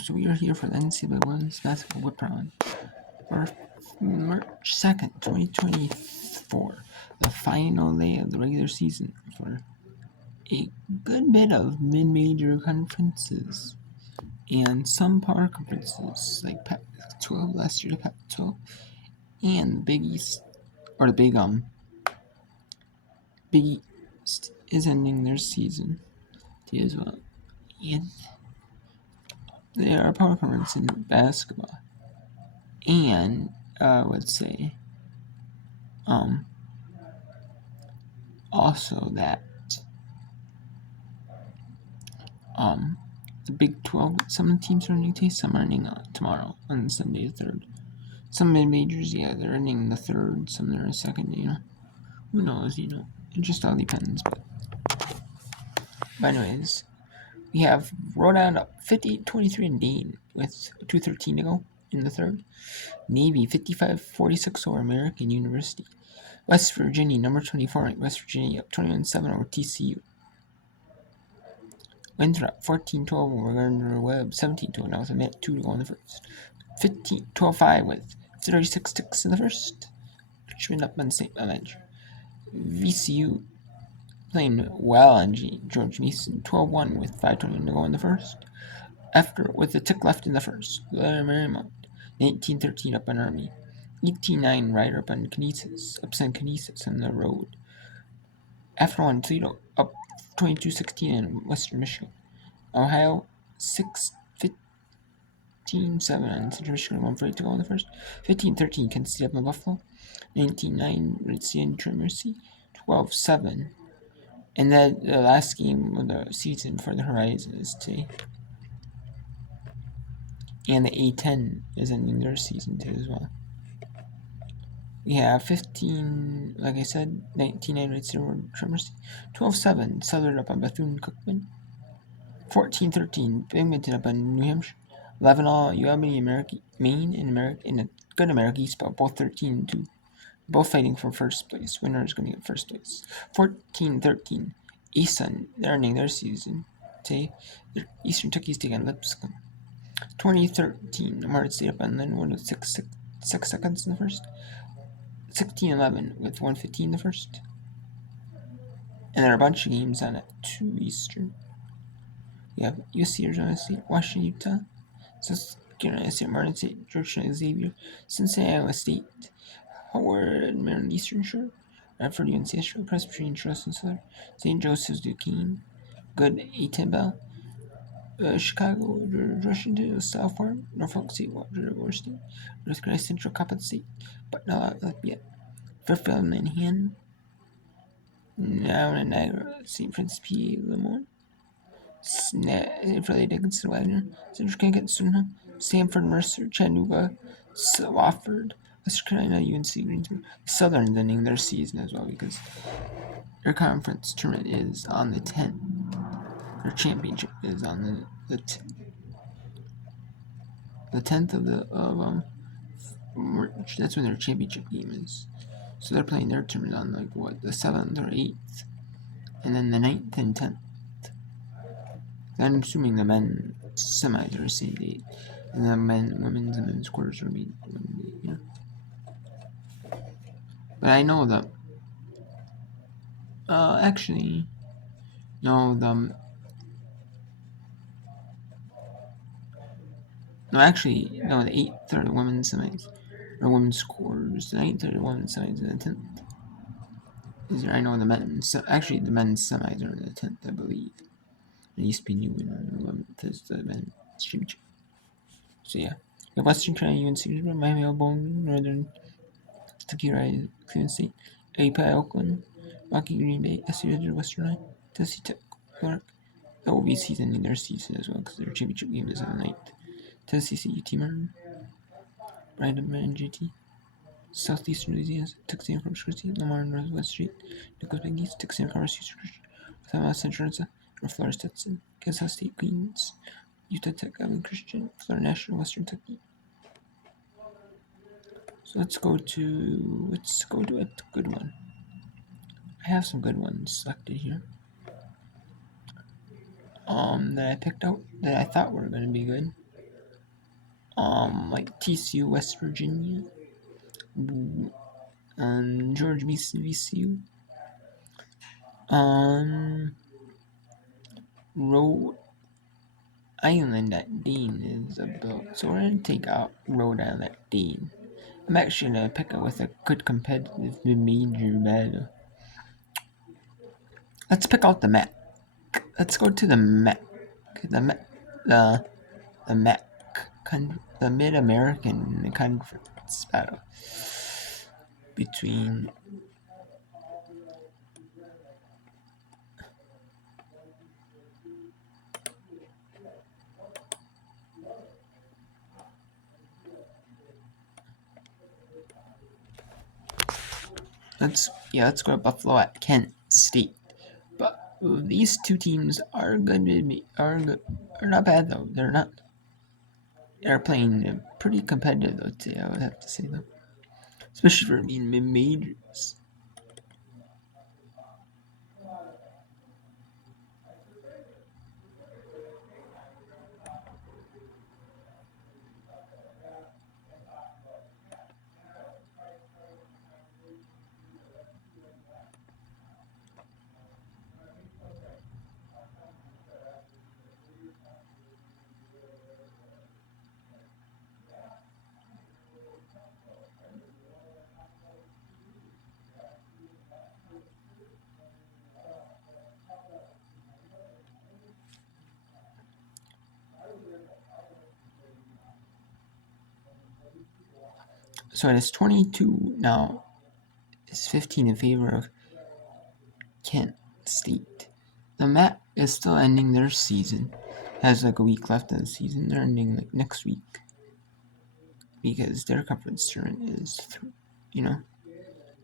So we are here for the NCAA Women's Basketball Whip Round for March 2nd, 2024, the final day of the regular season for a good bit of mid-major conferences and some power conferences like Pac-12 last year, Pac-12, and the Big East, or the Big East is ending their season as well. And they are a power conference in basketball. And I would say also that the Big 12, some teams are earning today, some are earning tomorrow on Sunday the 3rd. Some mid-majors, yeah, they're earning the 3rd, some they're a 2nd, Who knows, It just all depends. But anyways, we have Rhode Island up 58-23 in Dane with 2:13 to go in the 3rd. Navy 55-46 over American University. West Virginia, number 24 ranked West Virginia up 21-7 over TCU. Winthrop 14-12 over Gardner-Webb, 17-12 now with a minute 2 to go in the first. 12-5 with 36 ticks in the first. Richmond up on St. Bonaventure. VCU playing well on George Mason, 12-1 with 5:21 to go in the first. After with a tick left in the first, Marymount 19-13 up on Army. 18-9 right up on Canisius, upset Canisius on the road. After one, Toledo up 22-16 in Western Michigan. Ohio 6-15-7 on Central Michigan, 1:48 to go in the first. 15-13 Kansas City up in Buffalo. 19-9 Red Sea and Mercy. 12-7. And then the last game of the season for the Horizon is today. And the A10 is ending their season today as well. We have 15, like I said, 19-9 Red Sea over Mercy. 12-7 Southern up on Bethune-Cookman. 14-13 Binghamton up on New Hampshire. 11-all UAlbany, Maine, and a good America East, but both 13-2. Both fighting for first place. Winner is going to get first place. 14-13 Easton, they're ending their season today. Eastern Kentucky's taking Lipscomb. 2013 Martin State up on Linwood with 6 seconds in the first. 16-11 with 1:15 in the first. And there are a bunch of games on at 2 Eastern. We have USC, Arizona State, Washington, Utah, South Carolina State, Martin State, Georgetown, Xavier, Cincinnati, Iowa State, Howard, Maryland Eastern Shore, Radford, UNC Asheville, Presbyterian, Charleston Southern, St. Joseph's, Duquesne, good A10 Bell, Chicago, Washington, Southport, Norfolk State, Water State, North Carolina Central, Coppin State, but not yet. Fairfield, Manhattan, now in Niagara, St. Francis, PA, Lemoyne, Fairleigh Dickinson, Wagner, Central Connecticut, Stoneham, Sanford, Mercer, Chattanooga, Wofford, West Carolina, UNC, Greensboro. Southern ending their season as well because their conference tournament is on the 10th. Their championship is on the 10th of March. That's when their championship game is. So they're playing their tournament on the 7th or 8th, and then the 9th and 10th. I'm assuming the men semis are the same date, and the women's and men's quarters are one date, But I know that. Actually, no, the the 8th are the women's semis, or women's quarters. The 9th are the women's semis, and the 10th is I know the men's. Actually, the men's semis are the 10th, I believe. It used to be new, and the 11th is the men's championship. So yeah, the Western Carolina, UNC, Miami, Bowling, Northern Kentucky, Cleveland State, API, Oakland, Rocky, Green Bay, SU, Western Line, Tennessee Tech, Clark. That will be season in their season as well because their championship game is on the 9th. Tennessee State, UT Martin, Brandon and JT, Southeastern Louisiana, Texas A&M Corpus Christi, Lamar Northwest Street, Nicholas Big East, Texas A&M Commerce Houston Christian, Alabama Central, North Florida Stetson, Kansas State Queens, Utah Tech, Allen Christian, Florida National, Western Kentucky. So let's go to a good one. I have some good ones selected here. That I picked out that I thought were going to be good. like TCU, West Virginia, George VCU, Rhode Island at Dean is a build. So we're gonna take out Rhode Island at Dean. I'm actually gonna pick it with a good competitive mid-major battle. Let's pick out the MAC. Let's go to the MAC. The MAC, the MAC, the Mid-American Conference battle between let's go to Buffalo at Kent State. But these two teams are are not bad though. They're playing pretty competitive though today. I would have to say though, especially for being mid majors. So it is 22 now. It's 15 in favor of Kent State. The MAC is still ending their season. Has like a week left of the season. They're ending like next week because their conference tournament is,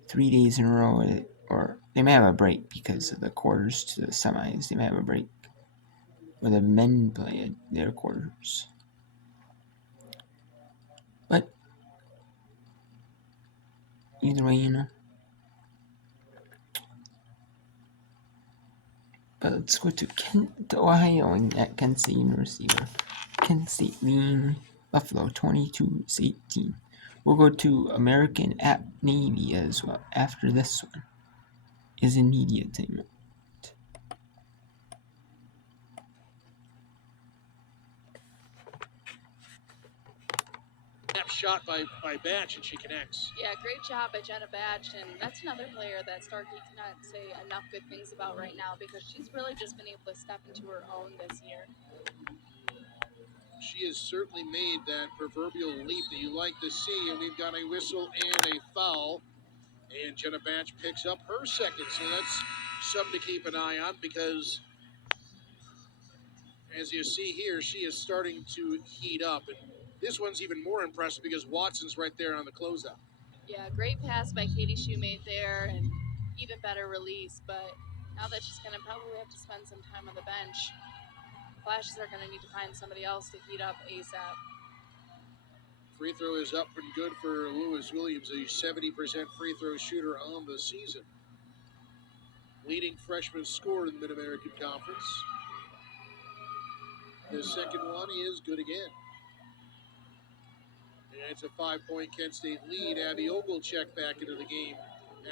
3 days in a row. Or they may have a break because of the quarters to the semis. They may have a break where the men play their quarters. But either way. But let's go to Ohio and at Kent State University, where Kent State leading Buffalo 22-18. We'll go to American at Navy as well. After this one is immediate time. Shot by Batch, and she connects. Yeah, great job by Jenna Batch, and that's another player that Starkey cannot say enough good things about right now because she's really just been able to step into her own this year. She has certainly made that proverbial leap that you like to see, and we've got a whistle and a foul, and Jenna Batch picks up her second, so that's something to keep an eye on because, as you see here, she is starting to heat up, and this one's even more impressive because Watson's right there on the closeout. Yeah, great pass by Katie Shoemate there, and even better release, but now that she's going to probably have to spend some time on the bench, Flashes are going to need to find somebody else to heat up ASAP. Free throw is up and good for Lewis Williams, a 70% free throw shooter on the season. Leading freshman scorer in the Mid-American Conference. The second one is good again. And it's a 5-point Kent State lead. Abby Ogle checked back into the game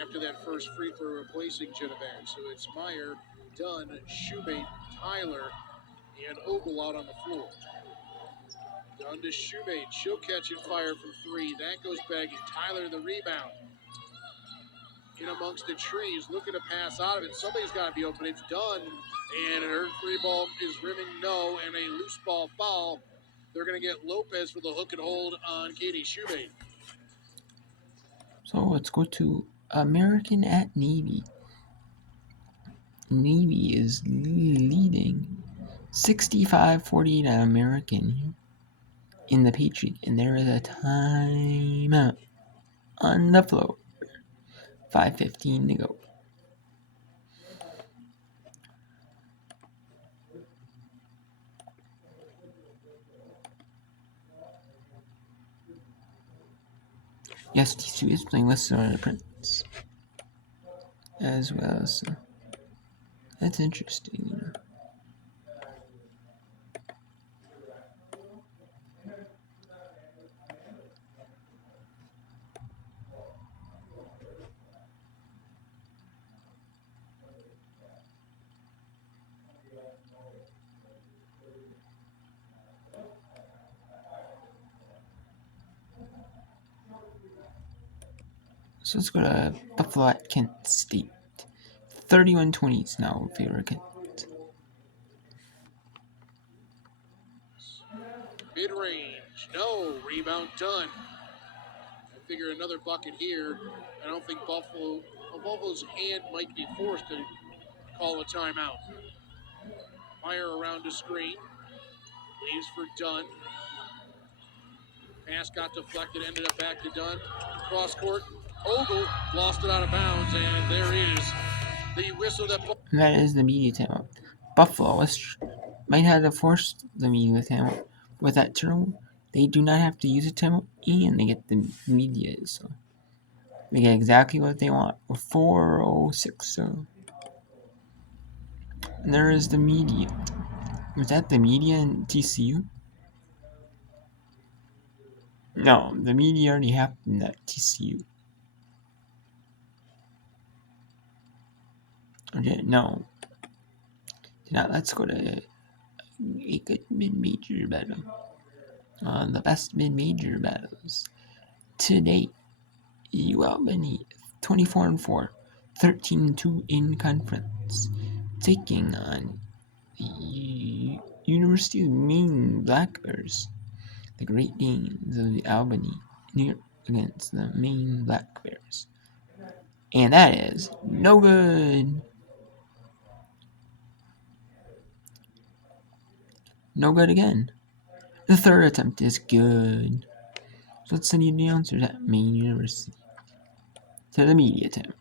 after that first free throw replacing Genevieve. So it's Meyer, Dunn, Shoemate, Tyler, and Ogle out on the floor. Dunn to Shoemate. She'll catch and fire from three. That goes back. Tyler the rebound. In amongst the trees, looking to pass out of it. Somebody's got to be open. It's Dunn. And her free ball is rimming no, and a loose ball foul. They're going to get Lopez for the hook and hold on Katie Shoemate. So let's go to American at Navy. Navy is leading 65-48 on American in the Patriot, and there is a timeout on the floor. 5:15 to go. Yes, TCU is playing with Solar Prince as well, so that's interesting. So let's go to Buffalo at Kent State. 31-20 is now in favor of Kent. Mid-range, no. Rebound done. I figure another bucket here. I don't think Buffalo's hand might be forced to call a timeout. Meyer around the screen. Leaves for Dunn. Pass got deflected, ended up back to Dunn. Cross court. Ogle lost it out of bounds, and there is the whistle that. And that is the media timeout. Buffalo might have to force the media timeout. With that turnover, they do not have to use a timeout, and they get the media. So they get exactly what they want. 4:06. So and there is the media. Was that the media in TCU? No, the media already happened at TCU. Okay, no. Now let's go to a good mid-major battle. The best mid-major battles. Today, UAlbany 24-4, 13-2 in conference, taking on the University of Maine Black Bears, the Great Danes of Albany, against the Maine Black Bears. And that is no good. No good again. The third attempt is good. So let's send you the answers at Maine University. To the media team.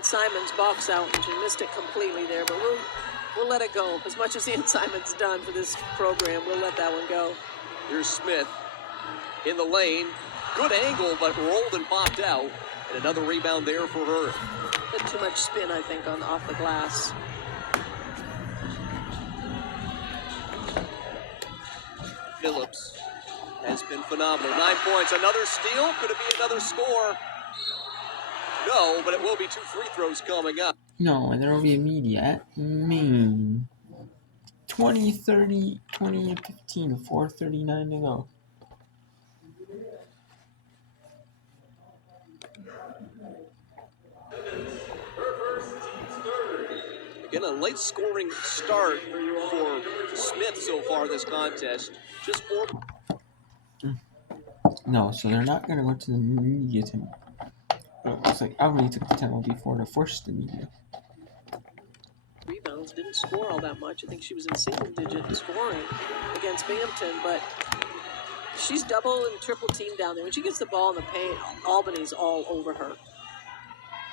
Simon's box out, and she missed it completely there, but we'll let it go. As much as Ian Simon's done for this program, we'll let that one go. Here's Smith in the lane. Good angle, but rolled and popped out. And another rebound there for her. A bit too much spin, I think, off the glass. Phillips has been phenomenal. 9 points, another steal. Could it be another score? No, but it will be 2 free throws coming up. No, and there will be a media at Maine. 20-30, 20-15, 4:39 to go. Again, a late scoring start for Smith so far this contest. Just 4. No, so they're not going to go to the media team. It looks like Albany took the time before to force the media. Rebounds, didn't score all that much. I think she was in single digit scoring against Binghamton, but she's double and triple teamed down there. When she gets the ball in the paint, Albany's all over her.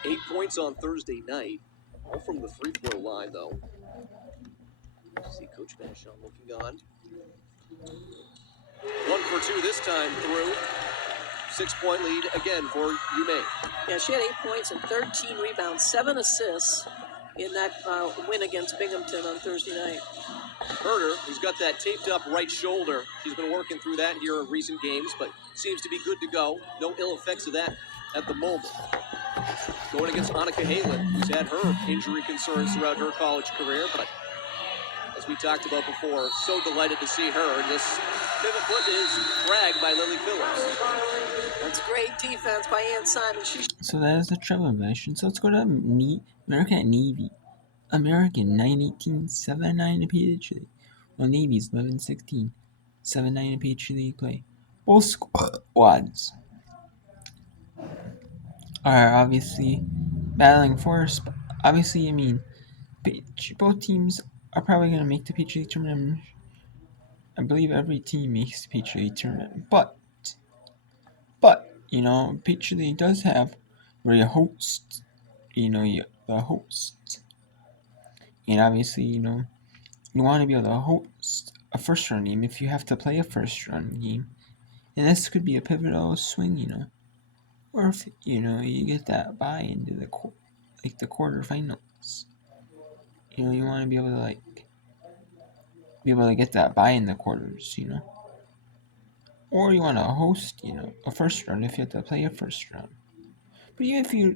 8 points on Thursday night. All from the free throw line, though. See Coach Vashon looking on. 1 for 2 this time through. 6-point lead again for UMaine. Yeah, she had 8 points and 13 rebounds, 7 assists in that win against Binghamton on Thursday night. Herder, who's got that taped up right shoulder, she's been working through that here in recent games, but seems to be good to go. No ill effects of that at the moment. Going against Annika Halen, who's had her injury concerns throughout her college career, but as we talked about before, so delighted to see her. And this pivot foot is dragged by Lily Phillips. That's great defense by Ann Simon. So that is the treble version. So let's go to American at Navy. American 9-18, 7-9 to PhD. While Navy's 11-16, 7-9 to PhD play. Both squads are obviously battling for us. Obviously, I mean, both teams are probably going to make the PhD tournament. I believe every team makes the PhD tournament. But, you know, PhD does have where you host, the host. And obviously, you want to be able to host a first-round game if you have to play a first-round game. And this could be a pivotal swing, Or if, you get that bye into the quarterfinals. You want to be able to get that bye in the quarters, Or you want to host, a first round if you have to play a first round. But even if you're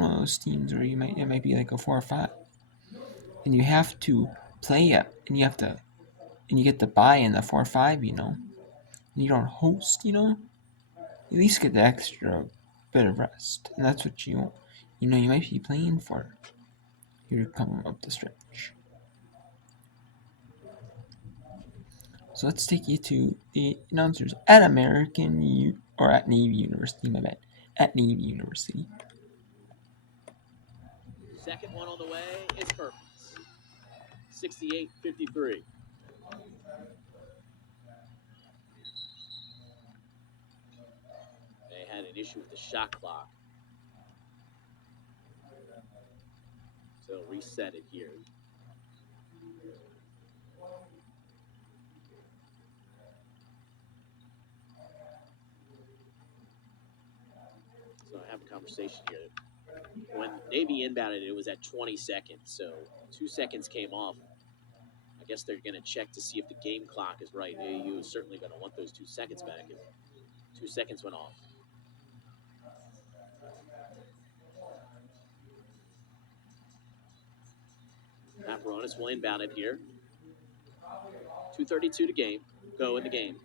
one of those teams where it might be like a 4 or 5, and you have to play it, and you get the bye in the 4 or 5, and you don't host, at least get the extra bit of rest, and that's what you might be playing for here coming up the stretch. So let's take you to the announcers at at Navy University. My bad, at Navy University. Second one on the way. It's Perkins. 68-53. They had an issue with the shot clock. So they'll reset it here. So I have a conversation here. When Navy inbounded, it was at 20 seconds. So 2 seconds came off. I guess they're going to check to see if the game clock is right. AAU is certainly going to want those 2 seconds back. If 2 seconds went off. Matt Baronis will inbound it here. 2:32 to go in the game.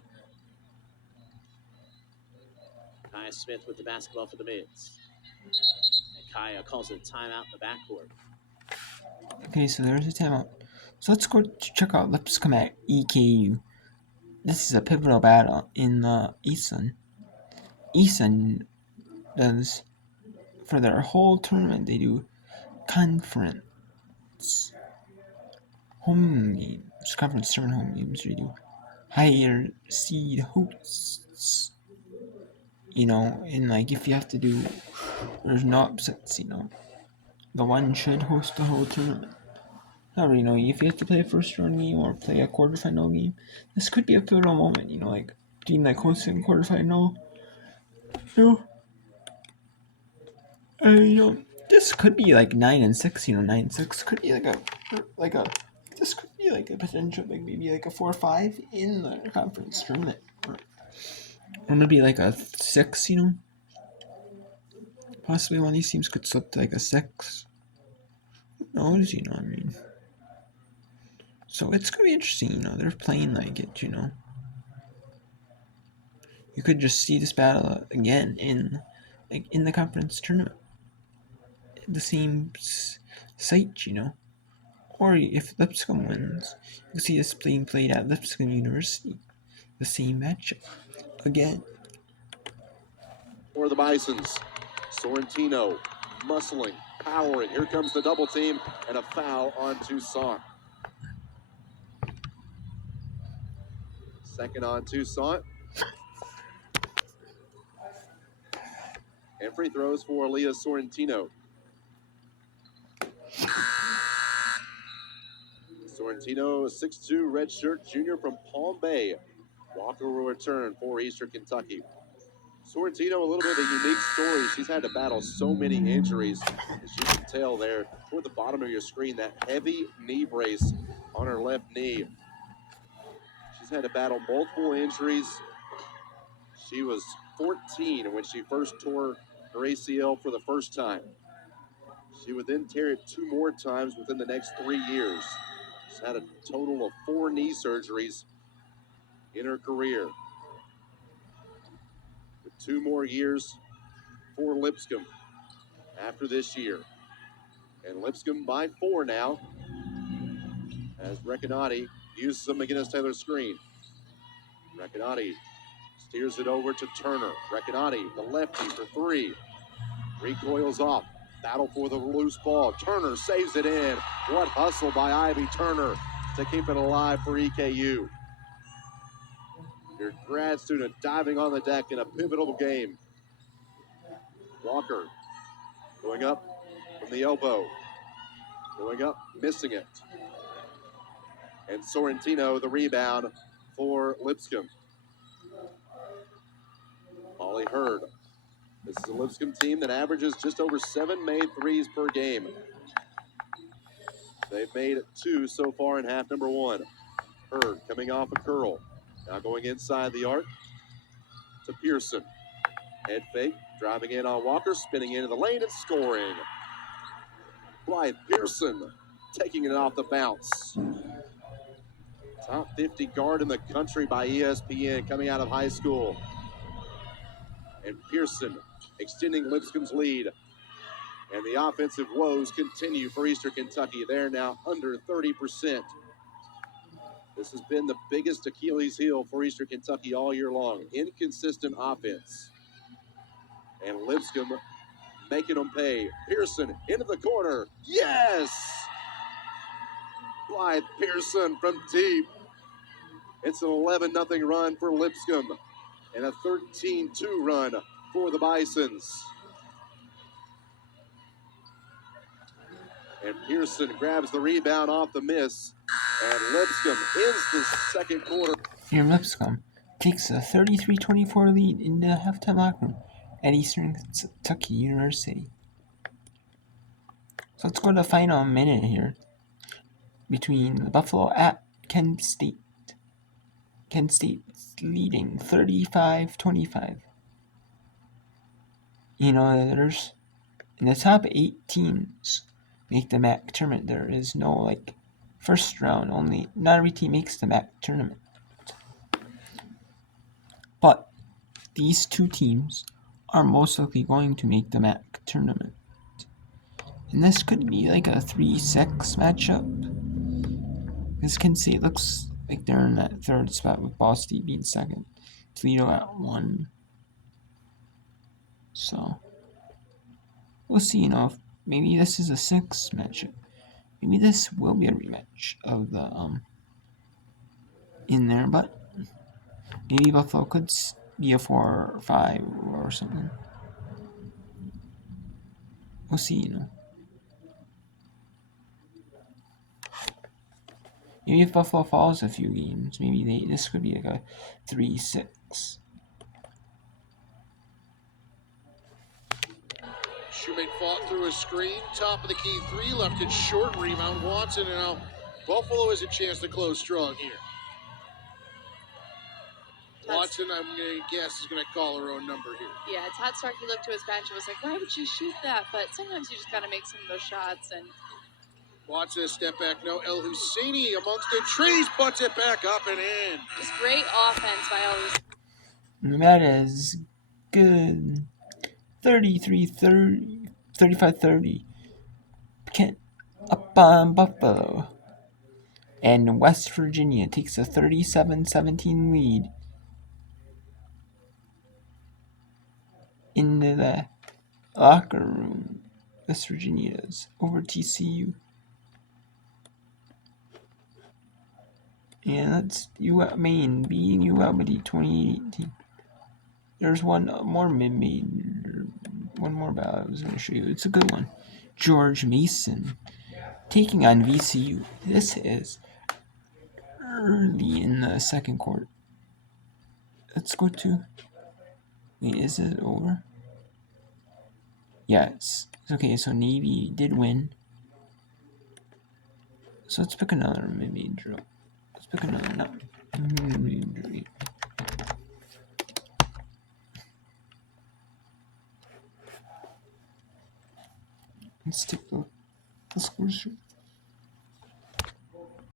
Kaya Smith with the basketball for the Mids. And Kaya calls it a timeout in the backcourt. Okay, so there's a timeout. So let's go check out Lipscomb at EKU. This is a pivotal battle in the ESUN. ESUN does, for their whole tournament, they do conference home games, conference tournament home games. They do higher seed hosts. And like if you have to do, there's no upsets. The one should host the whole tournament. However, if you have to play a first round game or play a quarterfinal game, this could be a pivotal moment. Like between like hosting quarterfinal. This could be like 9-6. 9-6 could be like a this could be like a potential like maybe like a 4-5 in the conference tournament, or maybe like a 6. Possibly one of these teams could slip to like a 6. Who knows? I mean. So it's gonna be interesting. They're playing like it. You could just see this battle again in the conference tournament, the same site. Or if Lipscomb wins, you see this being played at Lipscomb University, the same matchup again. For the Bisons, Sorrentino muscling, powering. Here comes the double team and a foul on Toussaint. Second on Toussaint. And free throws for Leah Sorrentino. Sorrentino, a 6'2", redshirt junior from Palm Bay. Walker will return for Eastern Kentucky. Sorrentino, a little bit of a unique story. She's had to battle so many injuries. As you can tell there, toward the bottom of your screen, that heavy knee brace on her left knee. She's had to battle multiple injuries. She was 14 when she first tore her ACL for the first time. She would then tear it 2 more times within the next 3 years. She's had a total of 4 knee surgeries in her career. With 2 more years for Lipscomb after this year. And Lipscomb by 4 now, as Recanati uses them against Taylor's screen. Recanati steers it over to Turner. Recanati, the lefty for 3. Recoils off. Battle for the loose ball. Turner saves it in. What hustle by Ivy Turner to keep it alive for EKU. Your grad student diving on the deck in a pivotal game. Walker going up from the elbow. Going up, missing it. And Sorrentino, the rebound for Lipscomb. Molly Hurd. This is a Lipscomb team that averages just over 7 made threes per game. They've made 2 so far in half number 1. Hurd coming off a curl. Now going inside the arc to Pearson. Head fake, driving in on Walker, spinning into the lane and scoring. Blythe Pearson taking it off the bounce. Top 50 guard in the country by ESPN coming out of high school. And Pearson extending Lipscomb's lead. And the offensive woes continue for Eastern Kentucky. They're now under 30%. This has been the biggest Achilles heel for Eastern Kentucky all year long. Inconsistent offense. And Lipscomb making them pay. Pearson into the corner. Yes! Blythe Pearson from deep. It's an 11-0 run for Lipscomb and a 13-2 run for the Bisons. And Pearson grabs the rebound off the miss. And Lipscomb ends the second quarter. Here Lipscomb takes a 33-24 lead in the halftime locker room at Eastern Kentucky University. So let's go to the final minute here between Buffalo at Kent State. Kent State leading 35-25. You know, there's in the top 8 teams make the MAC tournament. There is no first round. Only not every team makes the MAC tournament. But these 2 teams are most likely going to make the MAC tournament. And this could be like a 3-6 matchup. Because Kent State looks like they're in that 3rd spot with Ball State being 2nd. Toledo at 1. So we'll see, if maybe this is a 6 matchup. Maybe this will be a rematch of the in there, but maybe Buffalo could be a 4 or 5 or something. We'll see, Maybe if Buffalo falls a few games, maybe this could be like a 3-6. Shoemate fought through a screen. Top of the key 3, left it short. Rebound Watson, and now Buffalo has a chance to close strong here. Watson, I'm going to guess, is going to call her own number here. Yeah, Todd Starkey looked to his bench and was like, why would you shoot that? But sometimes you just got to make some of those shots. And Watson, a step back. No, El Husseini amongst the trees, puts it back up and in. just great offense by El Husseini. That is good. 35-30. Kent up on Buffalo. And West Virginia takes a 37-17 lead into the locker room. West Virginia is over TCU. And that's Maine beating UAlbany 2018. There's one more mid-major, one more battle I was going to show you. It's a good one. George Mason taking on VCU. This is early in the second quarter. Let's go to. Wait, is it over? Yes. Okay, so Navy did win. So let's pick another mid-major. Let's pick another mid-major. Let's take the scores.